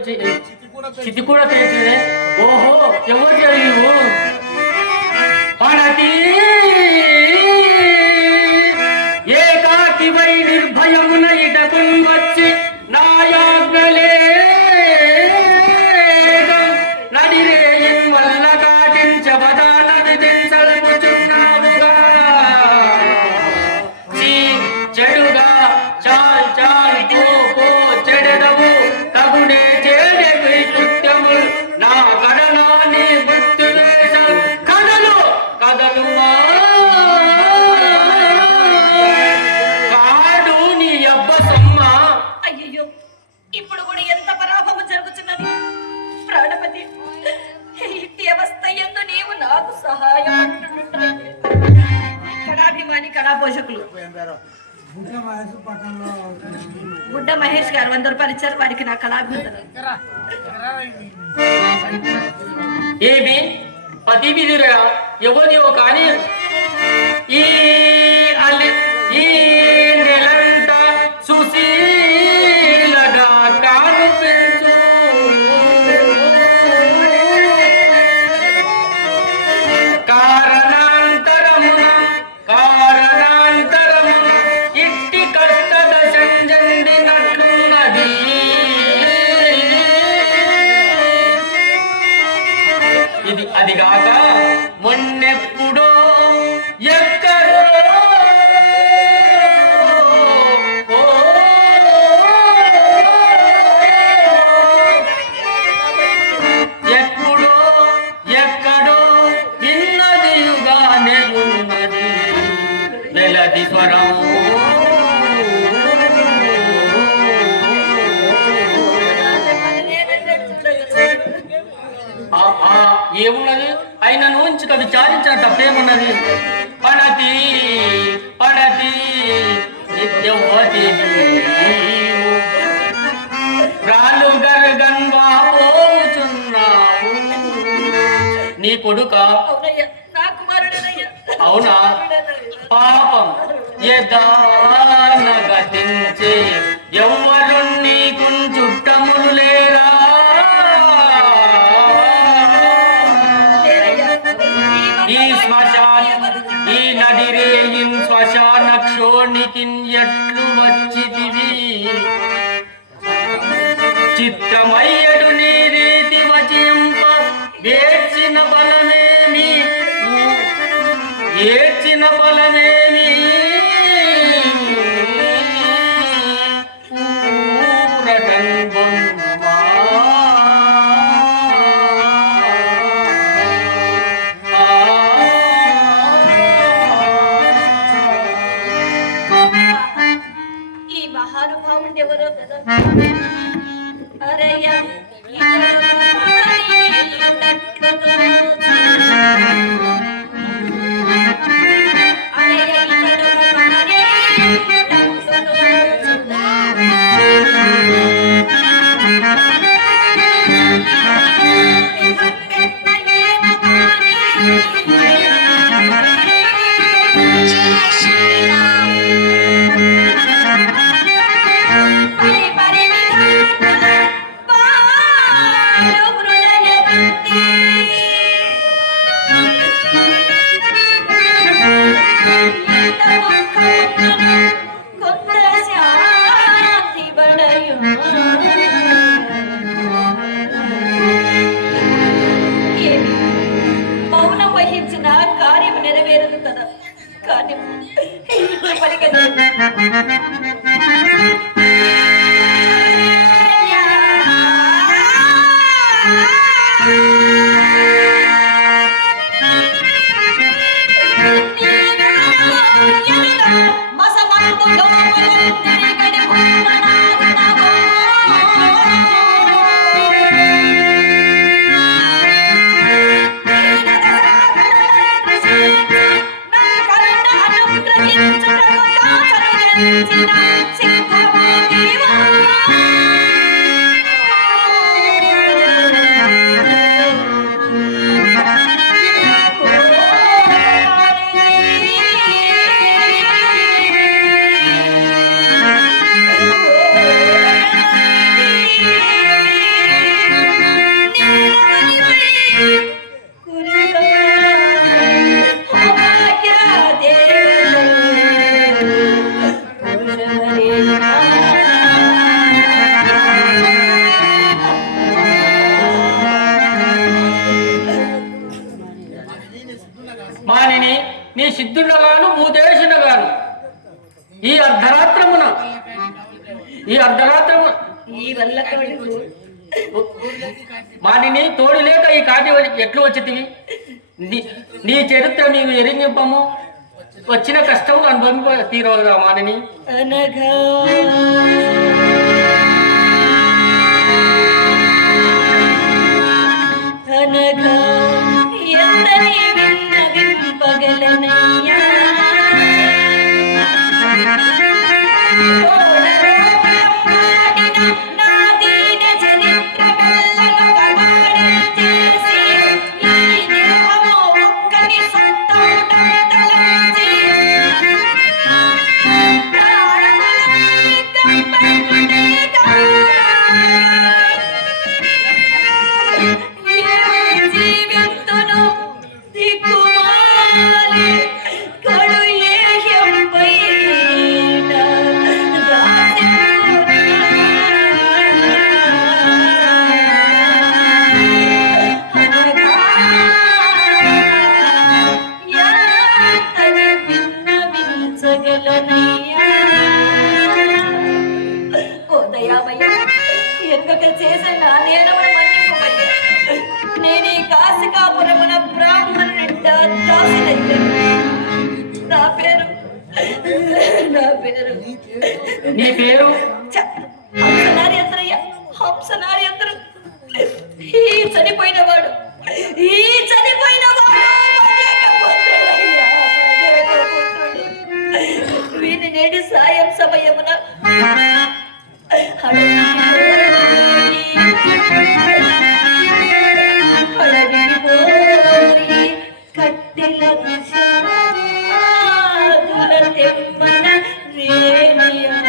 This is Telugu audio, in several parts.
చౌకు కూడా వచ్చి చితి కూడా పేర్చిందే ఓహో ఎవరు చేయవు పడతి ఏకాకివై నిర్భయమున ఇటకున్ వచ్చి నా యాజ్ఞలే నడిరేయిన్ చెడుగా చాల్ చాల్. కళాభిమాని కళా పోషకులు గుడ్డ మహేష్ గారు వంద రూపాయలు ఇచ్చారు వారికి నా కళాభివందనం ఏమి? పతి విధురా ఎవరి కానీ ఈ ఏమున్నది? ఆయన నుంచి విచారించిన తప్పేమున్నది పడతి పడతి నిత్యవతి రాళ్ళు గర్గన్వా పోచున్నావు నీ కొడుక అవునా? పాపం యథానగతించే ఎవ్వరు నీకు చుట్టములు లోనికిన్యట్లు వచ్చితివి. చిత్తమై మానిని నీ సిద్ధుండగాను భూదేశుండగాను ఈ అర్ధరాత్రమున ఈ అర్ధరాత్రము మానిని తోడు లేక ఈ కాటి ఎట్లు వచ్చితివి? నీ- నీ చరిత్ర నీవు ఎరింగింపము. వచ్చిన కష్టం అనుభవింప తీరవదా మానని? అనగా అనగా నా పేరు Yeah.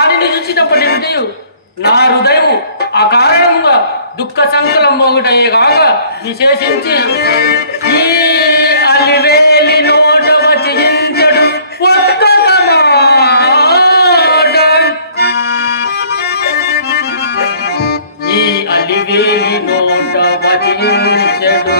ఈ మానిని చూసినప్పటి నుండి నా హృదయం అకారణంగా దుఃఖ సంకలం ఒకటయ్యే కాక విశేషించి ఈ అలివేలి నోట వచించడు ఈ అలివేలి నోట వచించడు